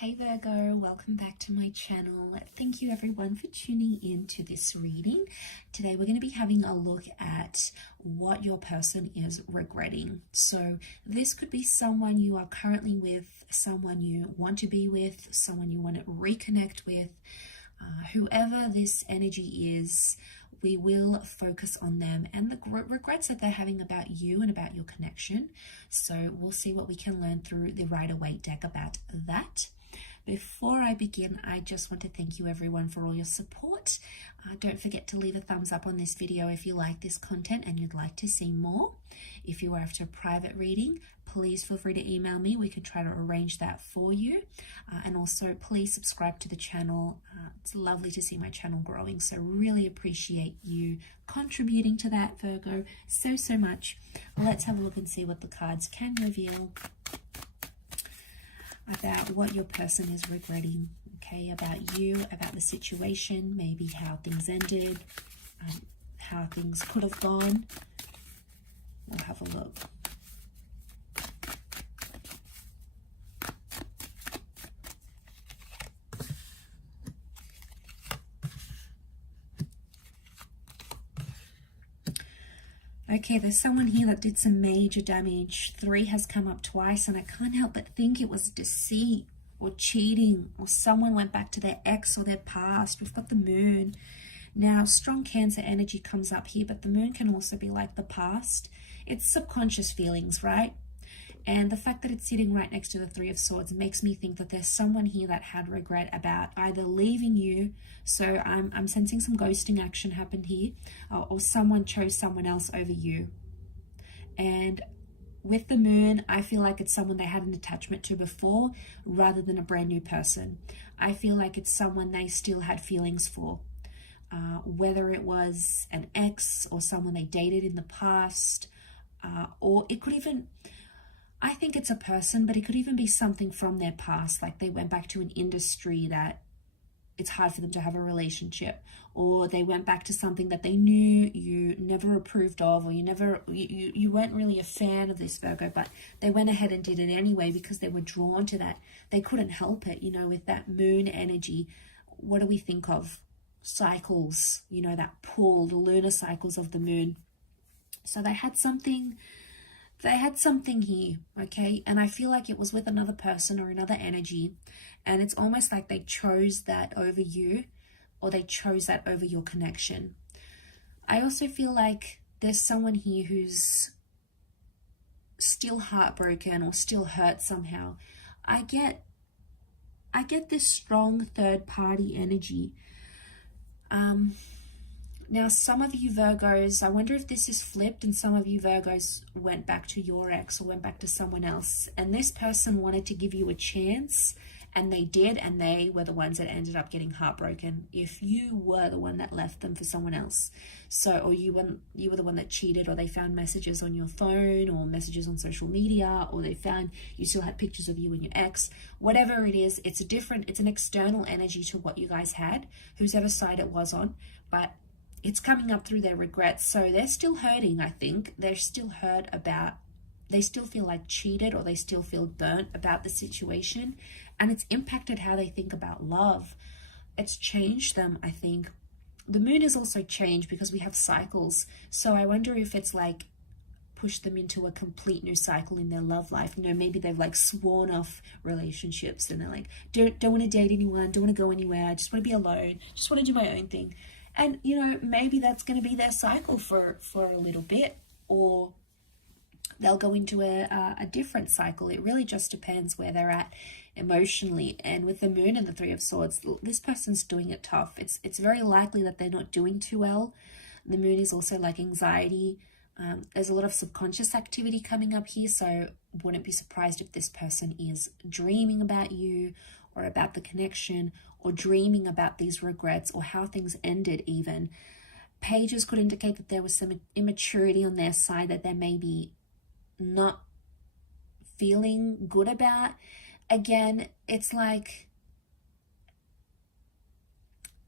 Hey Virgo, welcome back to my channel. Thank you everyone for tuning in to this reading. Today we're going to be having a look at what your person is regretting. So this could be someone you are currently with, someone you want to be with, someone you want to reconnect with. Whoever this energy is, we will focus on them and the regrets that they're having about you and about your connection. So we'll see what we can learn through the Rider-Waite deck about that. Before I begin, I just want to thank you everyone for all your support. Don't forget to leave a thumbs up on this video if you like this content and you'd like to see more. If you are after a private reading, please feel free to email me. We can try to arrange that for you. And also please subscribe to the channel. It's lovely to see my channel growing, so really appreciate you contributing to that, Virgo, so much. Let's have a look and see what the cards can reveal about what your person is regretting, okay, about you, about the situation, maybe how things ended, how things could have gone. We'll have a look. Okay, there's someone here that did some major damage. 3 has come up twice, and I can't help but think it was deceit or cheating, or someone went back to their ex or their past. We've got the moon. Now, strong Cancer energy comes up here, but the moon can also be like the past. It's subconscious feelings, right? And the fact that it's sitting right next to the 3 of Swords makes me think that there's someone here that had regret about either leaving you, so I'm sensing some ghosting action happened here, or someone chose someone else over you. And with the moon, I feel like it's someone they had an attachment to before rather than a brand new person. I feel like it's someone they still had feelings for, whether it was an ex or someone they dated in the past, or it could even... I think it's a person, but it could even be something from their past, like they went back to an industry that it's hard for them to have a relationship, or they went back to something that they knew you never approved of, or you weren't really a fan of this, Virgo, but they went ahead and did it anyway because they were drawn to that. They couldn't help it, you know, with that moon energy. What do we think of? Cycles, you know, that pull, the lunar cycles of the moon. So they had something here, okay? And I feel like it was with another person or another energy, and it's almost like they chose that over you, or they chose that over your connection. I also feel like there's someone here who's still heartbroken or still hurt somehow. I get this strong third party energy. Now, some of you Virgos, I wonder if this is flipped and some of you Virgos went back to your ex or went back to someone else, and this person wanted to give you a chance, and they did, and they were the ones that ended up getting heartbroken if you were the one that left them for someone else. So, or you were the one that cheated, or they found messages on your phone or messages on social media, or they found you still had pictures of you and your ex. Whatever it is, it's an external energy to what you guys had, whose other side it was on, but it's coming up through their regrets. So they're still hurting, I think. They're still hurt about, they still feel like cheated, or they still feel burnt about the situation. And it's impacted how they think about love. It's changed them, I think. The moon has also changed because we have cycles. So I wonder if it's like pushed them into a complete new cycle in their love life. You know, maybe they've like sworn off relationships and they're like, don't want to date anyone, don't want to go anywhere, I just want to be alone, just want to do my own thing. And, you know, maybe that's going to be their cycle for a little bit, or they'll go into a different cycle. It really just depends where they're at emotionally. And with the moon and the 3 of Swords, this person's doing it tough. It's very likely that they're not doing too well. The moon is also like anxiety. There's a lot of subconscious activity coming up here, so wouldn't be surprised if this person is dreaming about you, or about the connection, or dreaming about these regrets, or how things ended even. Pages could indicate that there was some immaturity on their side that they may be not feeling good about. Again, it's like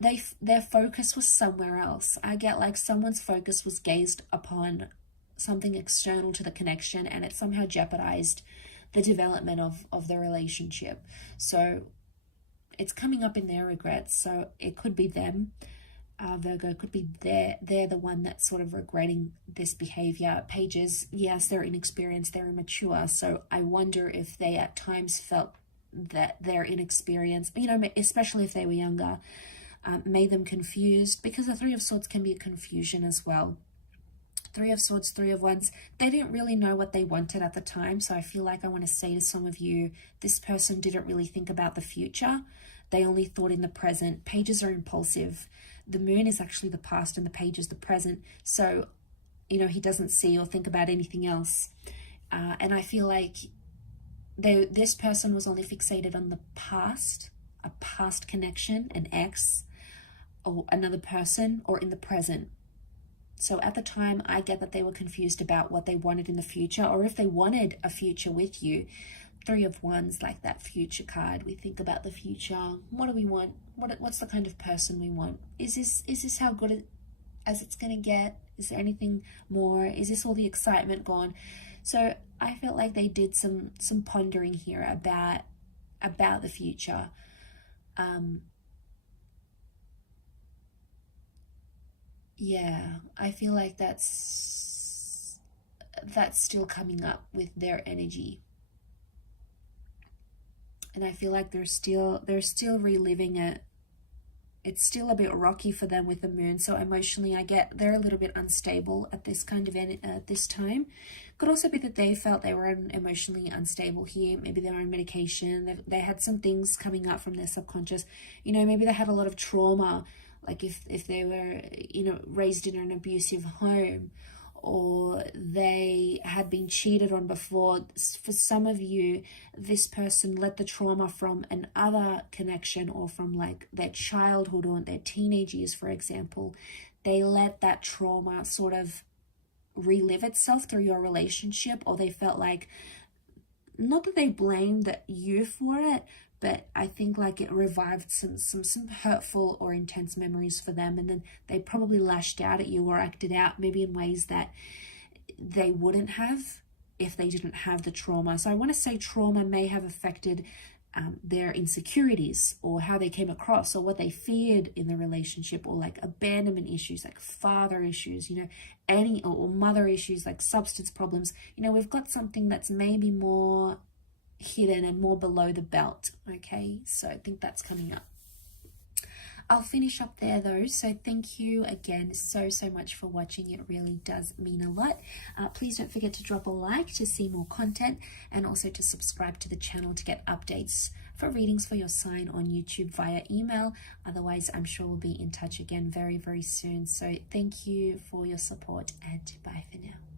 their focus was somewhere else. I get like someone's focus was gazed upon something external to the connection, and it somehow jeopardized the development of the relationship. So it's coming up in their regrets. So it could be them. Virgo, could be they're the one that's sort of regretting this behavior. Pages, yes, they're inexperienced, they're immature. So I wonder if they at times felt that their inexperience, you know, especially if they were younger, made them confused, because the Three of Swords can be a confusion as well. Three of Swords, Three of Wands, they didn't really know what they wanted at the time. So I feel like I want to say to some of you, this person didn't really think about the future. They only thought in the present. Pages are impulsive. The moon is actually the past and the page is the present. So, you know, he doesn't see or think about anything else. And I feel like this person was only fixated on the past, a past connection, an ex, or another person, or in the present. So at the time, I get that they were confused about what they wanted in the future, or if they wanted a future with you. Three of Wands, like that future card. We think about the future. What do we want? What's the kind of person we want? Is this how good as it's going to get? Is there anything more? Is this all the excitement gone? So I felt like they did some pondering here about the future. Yeah, I feel like that's still coming up with their energy. And I feel like they're still reliving it. It's still a bit rocky for them with the moon. So emotionally, I get they're a little bit unstable at this kind of this time. Could also be that they felt they were emotionally unstable here. Maybe they were on medication. They had some things coming up from their subconscious. You know, maybe they had a lot of trauma, like if they were, you know, raised in an abusive home, or they had been cheated on before. For some of you, this person let the trauma from another connection, or from like their childhood or their teenage years, for example. They let that trauma sort of relive itself through your relationship, or they felt like, not that they blamed you for it, but I think like it revived some hurtful or intense memories for them, and then they probably lashed out at you or acted out maybe in ways that they wouldn't have if they didn't have the trauma. So I want to say trauma may have affected their insecurities, or how they came across, or what they feared in the relationship, or like abandonment issues, like father issues, you know, or mother issues, like substance problems. You know, we've got something that's maybe more hidden and more below the belt. Okay, so I think that's coming up. I'll finish up there though. So thank you again so much for watching. It really does mean a lot. Please don't forget to drop a like to see more content, and also to subscribe to the channel to get updates for readings for your sign on YouTube via email. Otherwise, I'm sure we'll be in touch again very soon. So thank you for your support, and bye for now.